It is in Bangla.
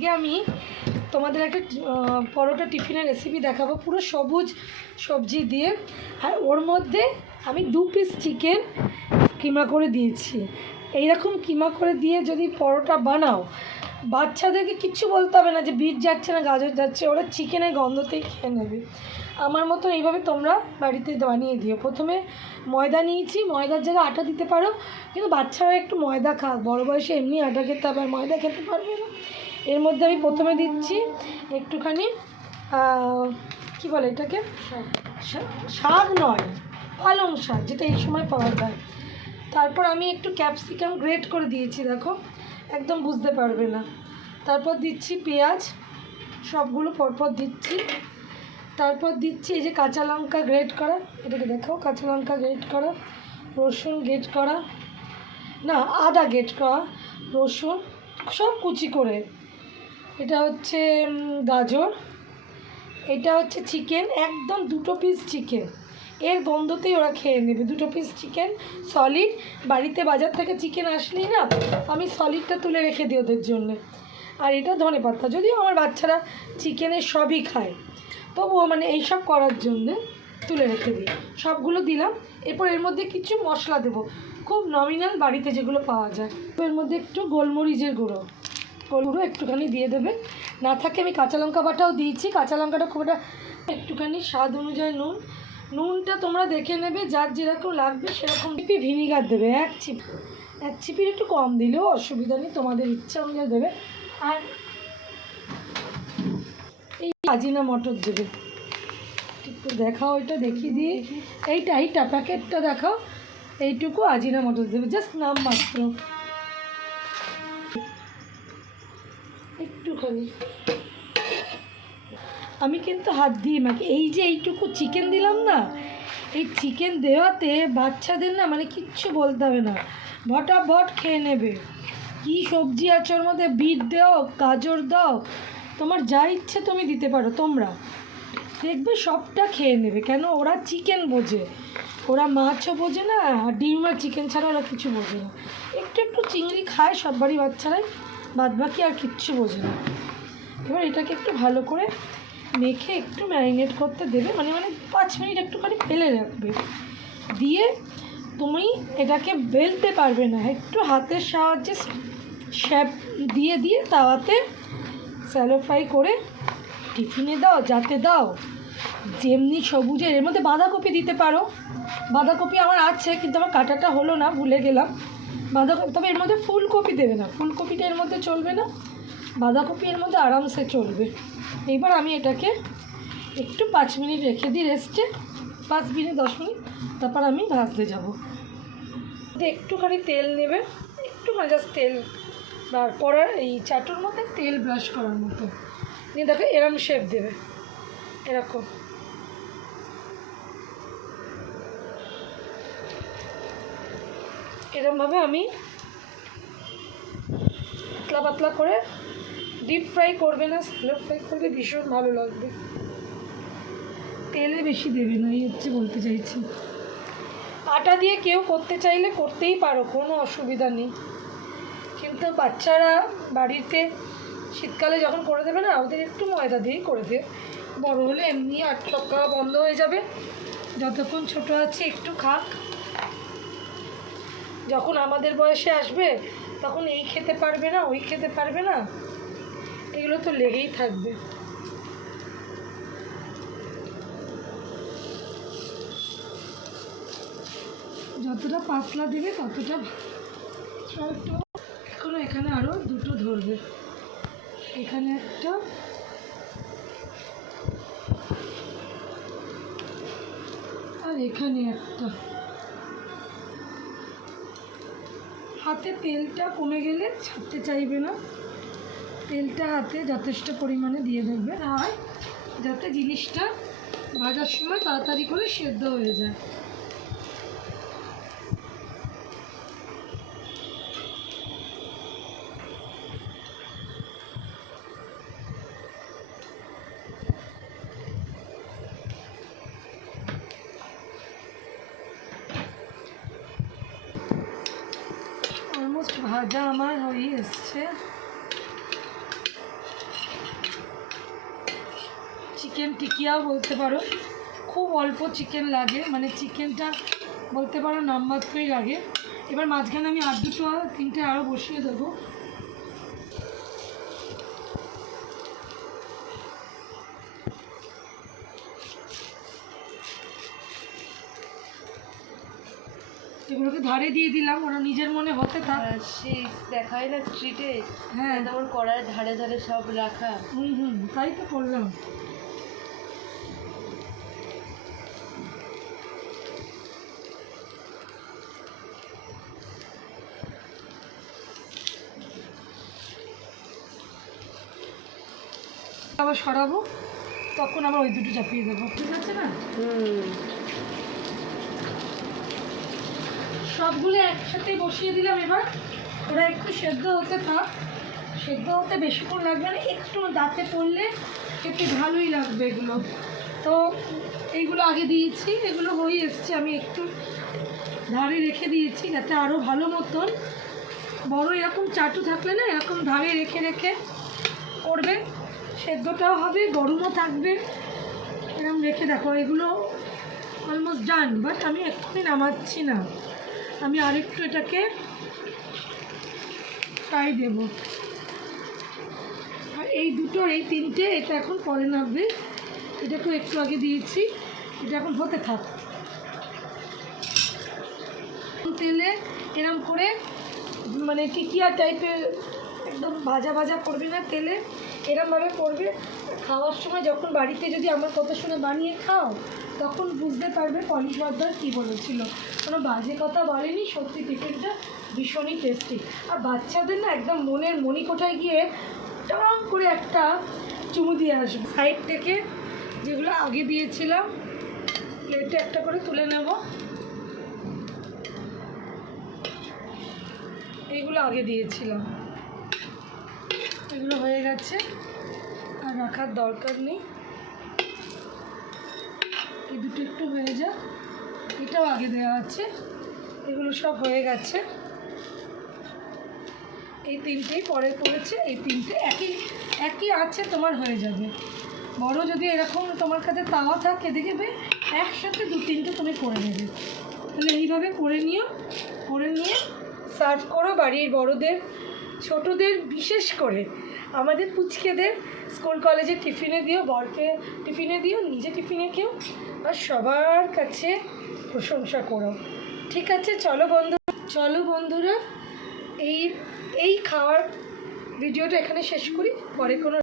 আজকে আমি তোমাদের একটা পরোটা টিফিনের রেসিপি দেখাবো পুরো সবুজ সবজি দিয়ে। আর ওর মধ্যে আমি 2 পিস চিকেন কিমা করে দিয়েছি। এইরকম কিমা করে দিয়ে যদি পরোটা বানাও, বাচ্চাদেরকে কিচ্ছু বলতে হবে না যে বিট যাচ্ছে না গাজর যাচ্ছে, ওরা চিকেনের গন্ধতেই খেয়ে নেবে। আমার মতো এইভাবে তোমরা বাড়িতে বানিয়ে দিও। প্রথমে ময়দা নিয়েছি, ময়দার জায়গায় আটা দিতে পারো, কিন্তু বাচ্চারা একটু ময়দা খাক, বড় বয়সে এমনি আটা খেতে হবে, আর ময়দা খেতে পারবে না। এর মধ্যে আমি প্রথমে দিচ্ছি একটুখানি কী বলে এটাকে, শাক নয়, পালং শাক, যেটা এই সময় পাওয়া যায়। তারপর আমি একটু ক্যাপসিকাম গ্রেট করে দিয়েছি, দেখো একদম বুঝতে পারবে না। তারপর দিচ্ছি পেঁয়াজ, সবগুলো পরপর দিচ্ছি। তারপর দিচ্ছি এই যে কাঁচা লঙ্কা গ্রেট করা, এটাকে দেখাও, কাঁচা লঙ্কা গ্রেট করা, রসুন গ্রেট করা, না আদা গ্রেট করা, রসুন সব কুচি করে। এটা হচ্ছে গাজর, এটা হচ্ছে চিকেন, একদম 2 পিস চিকেন, এর গন্ধতেই ওরা খেয়ে নেবে। 2 পিস চিকেন সলিড, বাড়িতে বাজার থেকে চিকেন আসলেই না আমি সলিডটা তুলে রেখে দিই ওদের জন্য। আর এটা ধনেপাতা, যদিও আমার বাচ্চারা চিকেনের সবই খায়, তবুও মানে এইসব করার জন্যে তুলে রেখে দিই। সবগুলো দিলাম। এরপর এর মধ্যে কিছু মশলা দেবো, খুব নমিনাল বাড়িতে যেগুলো পাওয়া যায়। এর মধ্যে একটু গোলমরিচের গুঁড়ো একটুখানি দিয়ে দেবে। না থাকে আমি কাঁচা লঙ্কা বাটাও দিয়েছি, কাঁচা লঙ্কাটা খুব একটুখানি স্বাদ অনুযায়ী নুনটা তোমরা দেখে নেবে, যার যেরকম লাগবে সেরকম। ভিনিগার দেবে, এক চিপির একটু কম দিলেও অসুবিধা নেই, তোমাদের ইচ্ছা অনুযায়ী দেবে। আর এই আজিনা মটর দেবে, একটু দেখাও, এটা দেখিয়ে দিয়ে, এইটা প্যাকেটটা দেখাও, এইটুকু আজিনা মটর দেবে, জাস্ট নাম মাত্র একটুখানি। আমি কিন্তু হাত দিয়ে মাখি। এই যে এইটুকু চিকেন দিলাম না, এই চিকেন দেওয়াতে বাচ্চাদের না মানে কিচ্ছু বলতে হবে না, ভটাভট খেয়ে নেবে। কি সবজি আছে ওর মধ্যে, বিট দাও, গাজর দাও, তোমার যা ইচ্ছে তুমি দিতে পারো, তোমরা দেখবে সবটা খেয়ে নেবে। কেন, ওরা চিকেন বোঝে, ওরা মাছও বোঝে না, আর ডিম আর চিকেন ছাড়া ওরা কিছু বোঝে না। একটু চিংড়ি খায় সব বাড়ি বাচ্চারাই, বাদবাকি আর কিচ্ছু বোঝে না। এবার এটাকে একটু ভালো করে মেখে একটু ম্যারিনেট করতে দেবে, মানে 5 মিনিট একটুখানি ফেলে রাখবে। দিয়ে তুমি এটাকে বেলতে পারবে না, একটু হাতের সাহায্যে শ্যাপ দিয়ে তাওয়াতে স্যালো ফ্রাই করে টিফিনে দাও, যাতে দাও। যেমনি সবুজের, এর মধ্যে বাঁধাকপি দিতে পারো, বাঁধাকপি আমার আছে কিন্তু আমার কাটাটা হলো না, ভুলে গেলাম বাঁধাকপি। তবে এর মধ্যে ফুলকপি দেবে না, ফুলকপিটা এর মধ্যে চলবে না, বাঁধাকপি এর মধ্যে আরামসে চলবে। এইবার আমি এটাকে একটু 5 মিনিট রেখে দিই রেস্টে, 5 মিনিট 10 মিনিট, তারপর আমি ভাজতে যাবো। একটুখানি তেল নেবে, একটুখানি জাস্ট তেল বার করার, এই চাটুর মধ্যে তেল ব্রাশ করার মতো নিয়ে দেখো এরকম শেপ দেবে, এরকম। এরকমভাবে আমি পাতলা পাতলা করে, ডিপ ফ্রাই করবে না, স্যালো ফ্রাই করবে, ভীষণ ভালো লাগবে। তেলে বেশি দেবে না, এই হচ্ছে বলতে চাইছি। আটা দিয়ে কেউ করতে চাইলে করতেই পারো, কোনো অসুবিধা নেই, কিন্তু বাচ্চারা বাড়িতে শীতকালে যখন করে দেবে না, ওদের একটু ময়দা দিয়েই করে দেবে। বড় হলে এমনি আর সব খাওয়া বন্ধ হয়ে যাবে, যতক্ষণ ছোট আছে একটু খাক। যখন আমাদের বয়সে আসবে তখন এই খেতে পারবে না, ওই খেতে পারবে না, এগুলো তো লেগেই থাকবে। যতটা পাতলা দেবে ততটা এখনো এখানে আরও 2টো ধরবে, এখানে একটা, আর এখানে একটা। হাতে তেলটা কমে গেলে ছাড়তে চাইবে না, তেলটা হাতে যথেষ্ট পরিমাণে দিয়ে দেবে, হয় যাতে জিনিসটা ভাজার সময় তাড়াতাড়ি করে সেদ্ধ হয়ে যায়। অলমোস্ট ভাজা আমার হয়ে এসছে। চিকেন টিকিয়াও বলতে পারো। খুব অল্প চিকেন লাগে, মানে চিকেনটা বলতে পারো নামমাত্রই লাগে। এবার মাঝখানে আমি আর দুটো তিনটে আরও বসিয়ে দেবো। এগুলোকে ধারে দিয়ে দিলাম, ওরা নিজের মনে হতে থাক। সেই দেখায় না স্ট্রিটে, হ্যাঁ তেমন কড়ার ধারে ধারে সব রাখা। তাই তো করলাম। আবার সরাবো, তখন আবার ওই দুটো চাপিয়ে দেবো, ঠিক আছে না? সবগুলো একসাথে বসিয়ে দিলাম। এবার ওরা একটু সেদ্ধ হতে থাক। সেদ্ধ হতে বেশিক্ষণ লাগবে না, একটু দাঁতে পড়লে একটু ভালোই লাগবে এগুলো। তো এইগুলো আগে দিয়েছি, এগুলো হয়ে এসছে। আমি একটু ধারে রেখে দিয়েছি যাতে আরও ভালো মতন বড় এরকম চাটু থাকলে না, এরকম ধারে রেখে রেখে করবে, সেদ্ধটাও হবে, গরমও থাকবে। এরকম রেখে দেখো, এগুলো অলমোস্ট ডান। বাট আমি এক্ষুনি নামাচ্ছি না, আমি আরেকটু এটাকে ফ্রাই দেবো। আর এই দুটো, এই তিনটে, এটা এখন পরে নামবে। এটাকেও একটু আগে দিয়েছি, এটা এখন হতে থাক। তেলে এরম করে মানে টিকিয়া টাইপের একদম ভাজা ভাজা করবে না, তেলে এরমভাবে করবে। খাওয়ার সময় যখন বাড়িতে যদি আমার কথা শুনে বানিয়ে খাও, তখন বুঝতে পারবে পলি সর্দার কী বলেছিল। কোনো বাজে কথা বলেনি, সত্যি টিফিনটা ভীষণই টেস্টি। আর বাচ্চাদের না একদম মনের মণিকোঠায় গিয়ে টং করে একটা চুমু দিয়ে আসবে। সাইড থেকে যেগুলো আগে দিয়েছিলাম প্লেটে একটা করে তুলে নেব। এইগুলো আগে দিয়েছিলাম, এগুলো হয়ে গেছে, আর রাখার দরকার নেই। এই দুটো একটু হয়ে যাক, এটাও আগে দেওয়া আছে। এগুলো সব হয়ে গেছে। এই তিনটেই পরে করেছে, এই তিনটে একই আছে, তোমার হয়ে যাবে। বড় যদি এরকম তোমার কাছে তাওয়া থাকে দেখবে একসাথে দু তিনটে তুমি করে নেবে। তাহলে এইভাবে করে নিয়ে সার্ভ করো বাড়ির বড়দের, ছোটদের, বিশেষ করে আমাদের পুচকেদের স্কুল কলেজে টিফিনে দিও, বরকে টিফিনে দিও, নিজে টিফিনে খেও, আর সবার কাছে প্রশংসা করো। ঠিক আছে, চলো বন্ধুরা, এই খাওয়ার ভিডিওটা এখানে শেষ করি। পরে কোনো